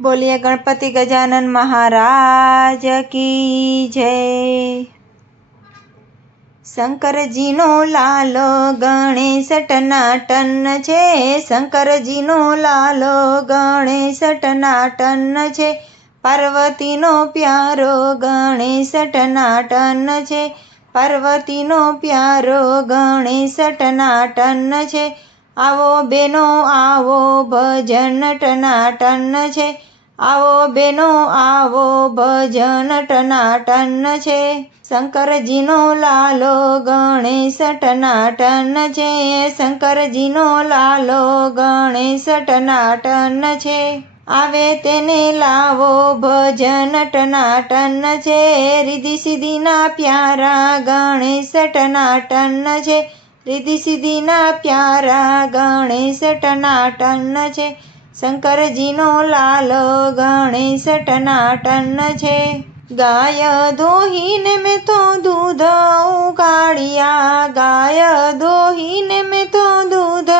બોલીએ ગણપતિ ગજાનન મહારાજ કી જય. શંકરજીનો લાલો ગણેશ ટનાટન છે. શંકરજીનો લાલો ગણેશ ટનાટન છે. પાર્વતીનો પ્યારો ગણેશ ટનાટન છે. પાર્વતીનો પ્યારો ગણેશ ટનાટન છે. આવો બેનો, આવો ભજન ટનાટન છે. આવો બેનો, આવો ભજન ટનાટન છે. શંકરજીનો લાલો ગણેશ ટનાટન છે. શંકરજીનો લાલો ગણેશ ટનાટન છે. આવે તેને લાવો ભજન ટનાટન છે. રીધિ સિદ્ધિના પ્યારા ગણેશ ટનાટન છે. રીધિ સિદ્ધિના પ્યારા ગણેશ ટનાટન છે. શંકરજીનો લાલ ગણેશ ટનાટન છે. ગાય ધોહીને મેં તો દૂધ ઉકાળ્યા. ગાય ધોહીને મેં તો દૂધ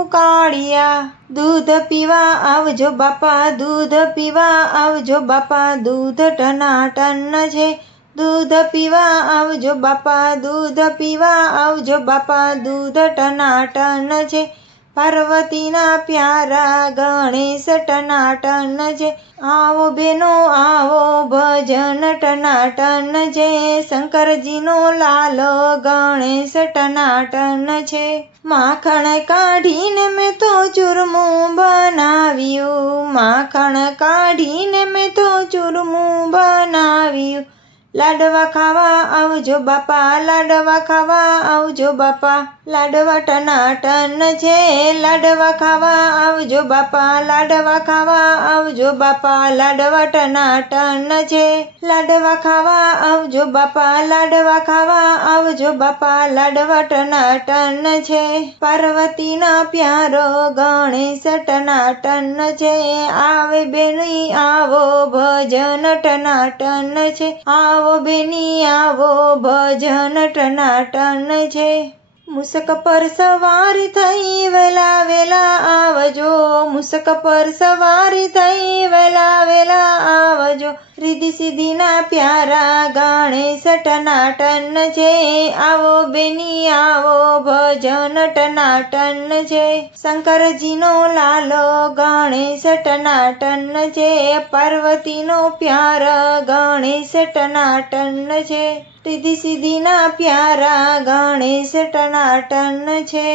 ઉકાળ્યા. દૂધ પીવા આવજો બાપા, દૂધ પીવા આવજો બાપા. દૂધ ટનાટન છે. દૂધ પીવા આવજો બાપા, દૂધ પીવા આવજો બાપા, દૂધ ટનાટન છે. પાર્વતીના પ્યારા ગણેશ ટનાટન છે. આવો બેનો, આવો ભજન ટનાટન છે. શંકરજીનો લાલ ગણેશ ટનાટન છે. માખણ કાઢીને મેં તો ચૂરમું બનાવ્યું. માખણ કાઢીને મેં તો ચૂરમું બનાવ્યું. લાડવા ખાવા આવજો બાપા, લાડવા ખાવા આવજો બાપા. લાડવા ટનાટન છે, લાડવા ખાવા આવજો બાપા, લાડવા ખાવા આવજો બાપા. લાડવા ટનાટન છે, લાડવા ખાવા આવજો બાપા. લાડવા ખાવા આવજો બાપા, લાડવા ટનાટન છે. પાર્વતીના પ્યારો ગણેશ ટનાટન છે. આવે બેની આવો ભજન ટનાટન છે. આવો બેની આવો ભજન ટનાટન છે. મુસક પર સવારી થઈ વેલા વેલા આવજો. મુસક પર સવારી થઈ વેલા વેલા આવજો. રિધિ સિદ્ધિના પ્યારા ગાણે સટનાટન છે. આવો બેની, આવો ભજન ટનાટન છે. શંકરજીનો લાલો ગાણે સટનાટન છે. પાર્વતીનો પ્યાર ગાણે સટનાટન છે. રીધિ સિદ્ધિના પ્યારા ગણેશ ટનાટન છે.